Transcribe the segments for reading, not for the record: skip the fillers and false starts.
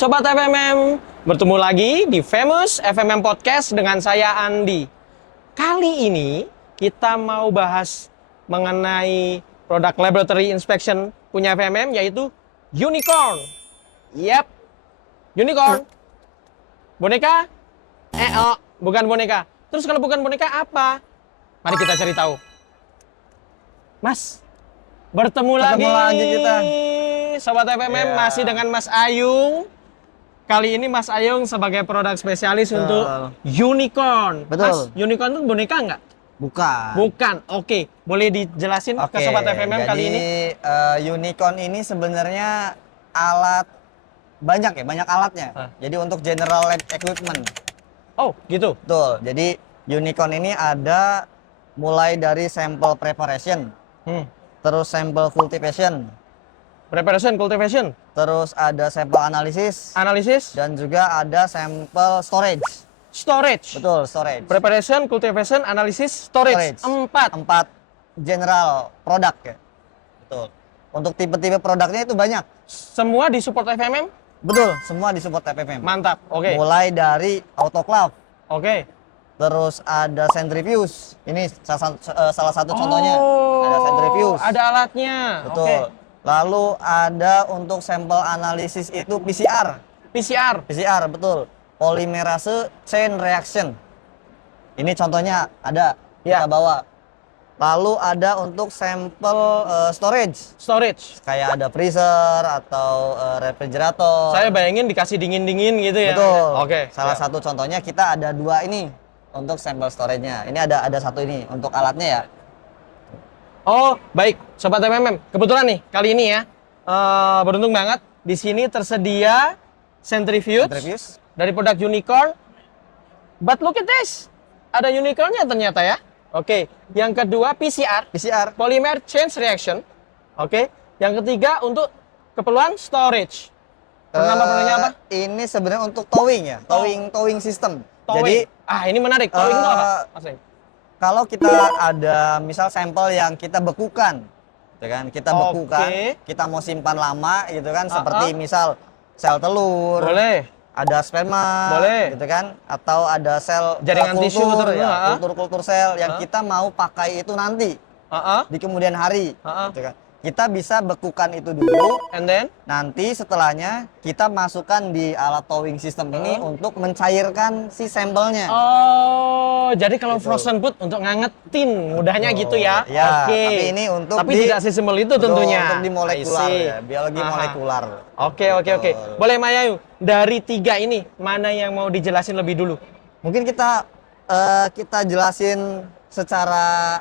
Sobat FMM, bertemu lagi di Famous FMM Podcast dengan saya Andi. Kali ini kita mau bahas mengenai produk laboratory inspection punya FMM, yaitu Unicorn. Yap, Unicorn. Boneka? Bukan boneka. Terus kalau bukan boneka apa? Mari kita cari tahu. Mas, bertemu lagi kita. Sobat FMM, masih dengan Mas Ayung. Kali ini Mas Ayung sebagai produk spesialis untuk Unicorn. Betul. Mas, Unicorn itu boneka nggak? Bukan. Bukan. Oke, boleh dijelasin ke Sobat FMM kali ini? Unicorn ini sebenarnya alat banyak alatnya. Jadi untuk general lab equipment. Oh, gitu. Betul. Jadi Unicorn ini ada mulai dari sample preparation, terus sample cultivation, Cultivation, terus ada sampel analisis, dan juga ada sampel storage. Betul, storage. Preparation, cultivation, analysis, storage. Empat general produk ya. Betul. Untuk tipe-tipe produknya itu banyak. Semua di support FMM? Betul, semua di support FMM. Mantap, oke. Mulai dari autoclave. Oke. Terus ada centrifuge. Ini salah satu contohnya. Ada centrifuge. Ada alatnya. Betul. Oke. Lalu ada untuk sampel analisis itu PCR. PCR, betul. Polymerase chain reaction. Ini contohnya ada, kita bawa. Lalu ada untuk sampel storage. Kayak ada freezer atau refrigerator. Saya bayangin dikasih dingin-dingin gitu ya. Betul. Oke. Salah satu contohnya kita ada dua ini untuk sampel storage-nya. Ini ada satu ini untuk alatnya ya. Oh, baik, Sobat FMM. Kebetulan nih, kali ini ya, beruntung banget. Di sini tersedia centrifuge dari produk Unicorn. But look at this. Ada Unicorn-nya ternyata ya. Oke. Yang kedua, PCR. Polymer chain reaction. Oke. Yang ketiga, untuk keperluan storage. Nama produknya apa? Ini sebenarnya untuk towing ya. Towing system. Jadi, ini menarik. Towing itu apa? Kalau kita ada misal sampel yang kita bekukan, ya kan? Kita bekukan, kita mau simpan lama gitu kan, seperti misal sel telur, boleh, ada sperma, boleh, gitu kan? Atau ada sel jaringan tisu, kultur sel yang kita mau pakai itu nanti di kemudian hari, gitu kan? Kita bisa bekukan itu dulu, and then nanti setelahnya kita masukkan di alat towing system ini untuk mencairkan si sampelnya. Oh, jadi kalau frozen food untuk ngangetin, mudahnya gitu ya? Ya, oke. tapi ini untuk tidak sesimpel itu tentunya. Untuk di molekular ya, biologi molekular. Oke. Boleh Mayayu, dari tiga ini mana yang mau dijelasin lebih dulu? Mungkin kita jelasin secara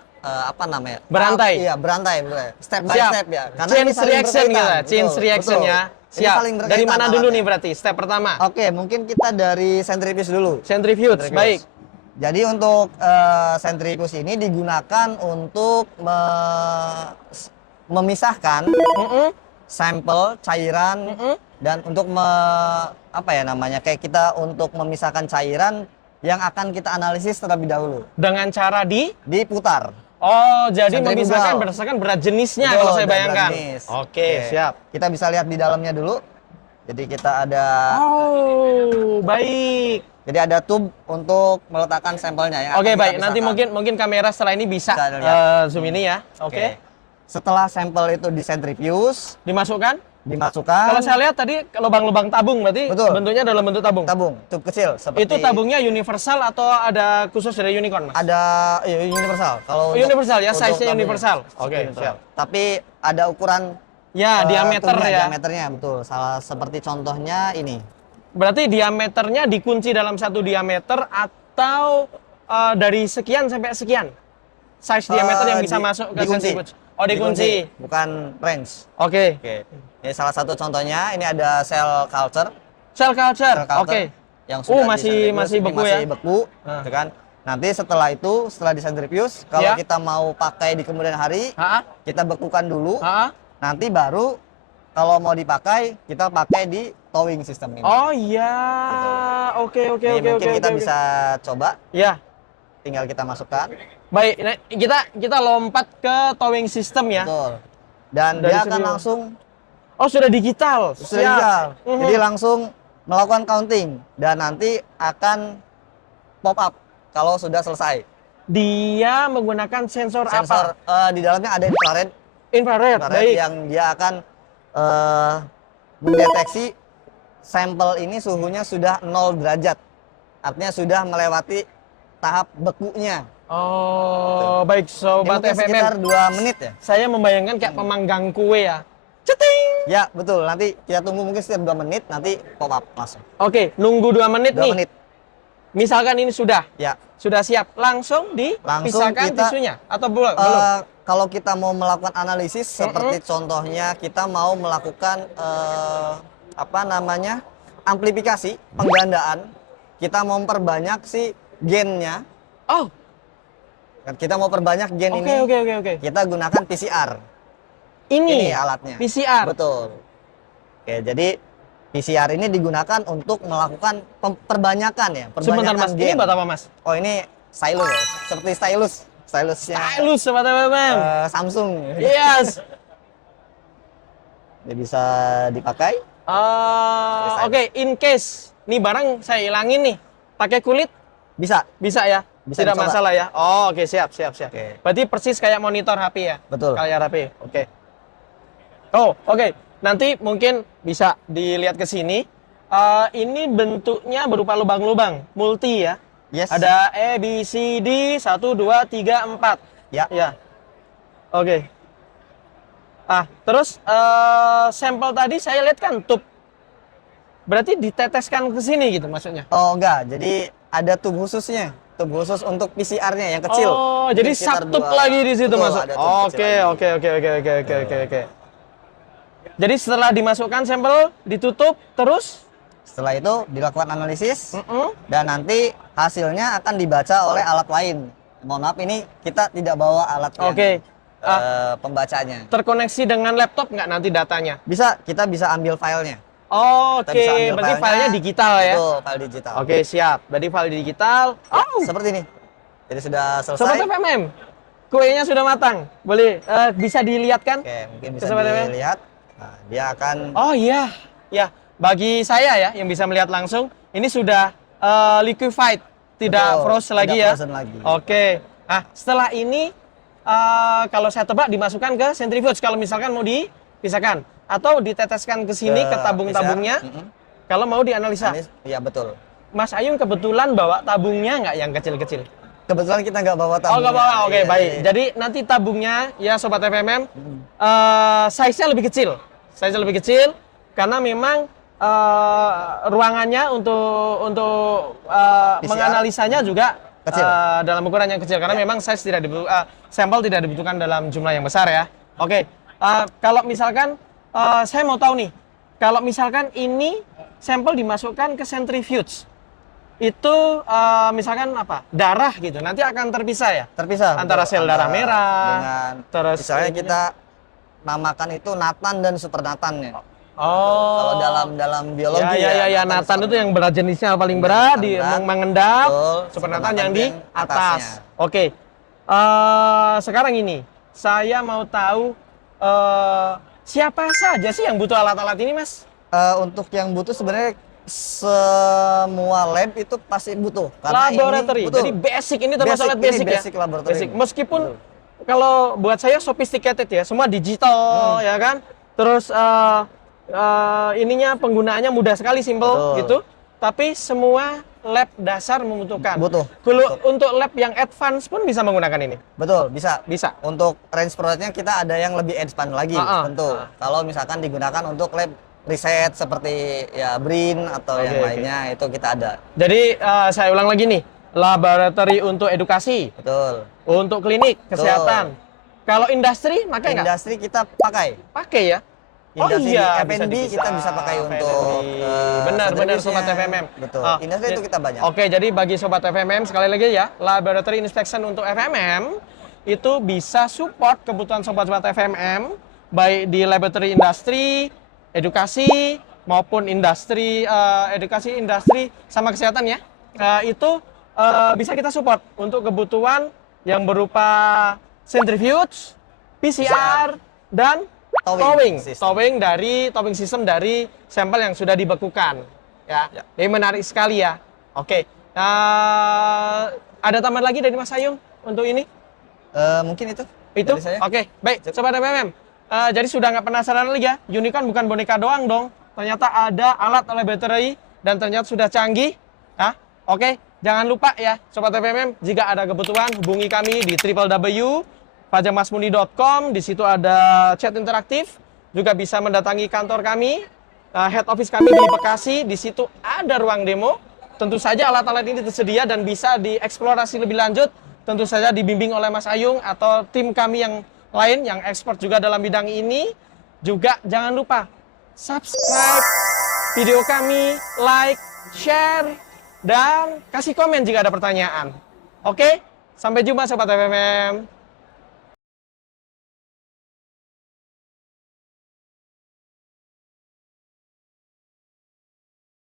berantai. Iya, berantai, step by step ya. Karena chain reaction gitu, chain reaction ya. Siap. Dari mana dulu nih berarti? Step pertama. Oke, mungkin kita dari centrifuge dulu. Centrifuge. Baik. Jadi untuk centrifuge ini digunakan untuk memisahkan sampel cairan dan untuk kayak kita untuk memisahkan cairan yang akan kita analisis terlebih dahulu. Dengan cara diputar. Oh, jadi memisahkan berdasarkan berat jenisnya. Betul, kalau saya bayangkan. Oke, siap. Kita bisa lihat di dalamnya dulu. Jadi kita ada. Oh, baik. Jadi ada tube untuk meletakkan sampelnya ya. Oke, baik. Nanti mungkin kamera setelah ini bisa zoom ini ya. Oke. Setelah sampel itu disentrifuge, dimasukkan. Kalau saya lihat tadi lubang-lubang tabung, berarti bentuknya dalam bentuk tabung. Tube kecil. Itu tabungnya universal atau ada khusus dari Unicorn, Mas? Ada universal. Kalau universal ya, size-nya universal. Oke, siap. Tapi ada ukuran diameter ya. Diameternya betul. Seperti contohnya ini. Berarti diameternya dikunci dalam satu diameter atau dari sekian sampai sekian? Size diameter yang bisa masuk ke centrifuge. Oh, dikunci. Bukan range. Oke. Ini salah satu contohnya, ini ada cell culture. Oke. Yang sudah masih beku ya. Masih beku, gitu kan. Nanti setelah disentrifuge, kalau kita mau pakai di kemudian hari, kita bekukan dulu. Nanti baru kalau mau dipakai, kita pakai di towing system ini. Oh iya. Oke. Mungkin kita bisa coba. Ya. Tinggal kita masukkan. Baik, kita lompat ke towing system ya. Betul. Dan dia akan langsung. Oh, sudah digital. Sudah digital. Jadi langsung melakukan counting dan nanti akan pop up kalau sudah selesai. Dia menggunakan sensor Sensor apa? di dalamnya ada infrared, Infrared, baik. yang dia akan mendeteksi sampel ini suhunya sudah 0 derajat. Artinya sudah melewati tahap bekunya. Oh, baik Ini sobat mungkin sekitar FMM. 2 menit ya. Saya membayangkan kayak pemanggang kue ya. Ceting. Ya, betul. Nanti kita tunggu mungkin setiap 2 menit nanti pop up langsung. Oke, nunggu 2 menit 2 nih. menit. Misalkan ini sudah Ya. siap, langsung dipisahkan kita, tisunya atau belum? Belum. Kalau kita mau melakukan analisis seperti contohnya kita mau melakukan amplifikasi, penggandaan, kita mau memperbanyak si gennya. Oh, Kita mau perbanyak gen oke, ini. oke. Kita gunakan PCR. Ini Ini alatnya. PCR. Betul. Oke, jadi PCR ini digunakan untuk melakukan perbanyakan ya, Sebentar perbanyakan Mas, ini gen. buat apa Mas? Oh, ini stylus ya, seperti stylusnya Stylus sobat FMM. Samsung. Yes. Ini bisa dipakai. Oke, in case nih barang saya hilangin nih, pakai kulit Bisa. bisa ya? Bisa Tidak dicoba. masalah ya? Oh, oke, siap. Oke. Berarti persis kayak monitor HP ya? Betul. Kayak HP, oke. Oh, oke. Nanti mungkin bisa dilihat ke sini. Ini bentuknya berupa lubang-lubang, multi ya? Yes. Ada E, B, C, D, 1, 2, 3, 4. Ya. Ya. Oke. Terus sampel tadi saya lihat kan tube. Berarti diteteskan ke sini gitu maksudnya? Oh, enggak. Jadi ada tub khususnya. Tub khusus untuk PCR-nya yang kecil. Oh, jadi Mungkin sekitar subtube 2. lagi di situ Betul, masuk. ada tub kecil Oke. lagi. Jadi setelah dimasukkan sampel, ditutup, terus Setelah itu dilakukan analisis dan nanti hasilnya akan dibaca oleh alat lain. Mohon maaf ini kita tidak bawa alat yang, Oke. pembacanya. Terkoneksi dengan laptop nggak nanti datanya? Kita bisa ambil filenya. Kita Oke, bisa ambil berarti filenya digital ya? Betul, file digital. Oke, siap. Berarti file digital. Oh, Seperti ini. Jadi sudah selesai. Sobat FMM, kuenya sudah matang. Boleh bisa dilihat kan? Oke, mungkin bisa Sobat FMM. dilihat. Nah, dia akan Oh iya, ya. Bagi saya ya yang bisa melihat langsung, ini sudah liquefied, tidak Betul, frozen lagi tidak ya. frozen lagi. Oke. Setelah ini kalau saya tebak dimasukkan ke centrifuge kalau misalkan mau dipisahkan atau diteteskan ke sini ke tabung-tabungnya. Kalau mau dianalisa. Iya, betul. Mas Ayun kebetulan bawa tabungnya nggak yang kecil-kecil? Kebetulan kita nggak bawa tabung. Oh, nggak bawa. Oke, Iya, baik. iya. Jadi nanti tabungnya ya Sobat FMM, size-nya lebih kecil. Size-nya lebih kecil karena memang ruangannya untuk PCR. menganalisanya juga Kecil. dalam ukuran yang kecil karena memang size tidak sampel tidak dibutuhkan dalam jumlah yang besar ya. Oke. Kalau misalkan saya mau tahu nih, kalau misalkan ini sampel dimasukkan ke centrifuge, itu misalkan apa? Darah gitu. Nanti akan terpisah ya? Terpisah Antara betul. sel darah Antara merah, dengan terus misalnya ininya. kita namakan itu natan dan supernatannya. Oh. Kalau dalam biologi ya, natan itu yang berat jenisnya paling berat di berat. mengendap, Betul, supernatan yang supernatan di yang atasnya. atas. Oke. Sekarang ini saya mau tahu siapa saja sih yang butuh alat-alat ini, Mas? Untuk yang butuh sebenarnya semua lab itu pasti butuh. Karena Laboratory. ini, betul. Jadi basic ini termasuk alat Ini basic ya. basic laboratory. Basic. Meskipun kalau buat saya sophisticated ya, semua digital ya kan. Terus ininya penggunaannya mudah sekali, simple Betul. gitu. Tapi semua lab dasar membutuhkan. Butuh. Kalau untuk lab yang advance pun bisa menggunakan ini. Betul, bisa. Bisa. Untuk range produknya kita ada yang lebih advance lagi, tentu. Kalau misalkan digunakan untuk lab riset seperti ya BRIN atau yang lainnya itu kita ada. Jadi saya ulang lagi nih, laboratory untuk edukasi, Betul. untuk klinik kesehatan. Kalau industri pakai nggak? Industri kita pakai. Pakai ya. Industri bisa F&B dipisah. kita bisa pakai untuk benar Sobat service-nya. FMM. Betul. Industri itu kita banyak. Oke, jadi bagi Sobat FMM sekali lagi ya, laboratory inspection untuk FMM itu bisa support kebutuhan sobat-sobat FMM baik di laboratory industri, edukasi maupun industri edukasi industri sama kesehatan ya. Itu bisa kita support untuk kebutuhan yang berupa centrifuge, PCR dan towing system. towing system dari sampel yang sudah dibekukan ya. Ya. Ini menarik sekali ya. Oke. Ada tambahan lagi dari Mas Ayung untuk ini? Mungkin itu Itu? dari saya. Oke, baik. Sobat FMM. Jadi sudah nggak penasaran lagi ya? Unicorn bukan boneka doang dong. Ternyata ada alat laboratory dan ternyata sudah canggih. Nah, oke. Jangan lupa ya, Sobat FMM, jika ada kebutuhan hubungi kami di www.fajamasmuni.com. Di situ ada chat interaktif. Juga bisa mendatangi kantor kami, head office kami di Bekasi. Di situ ada ruang demo. Tentu saja alat-alat ini tersedia dan bisa dieksplorasi lebih lanjut. Tentu saja dibimbing oleh Mas Ayung atau tim kami yang lain yang expert juga dalam bidang ini. Juga jangan lupa subscribe video kami, like, share, dan kasih komen jika ada pertanyaan. Oke, sampai jumpa Sobat FMM.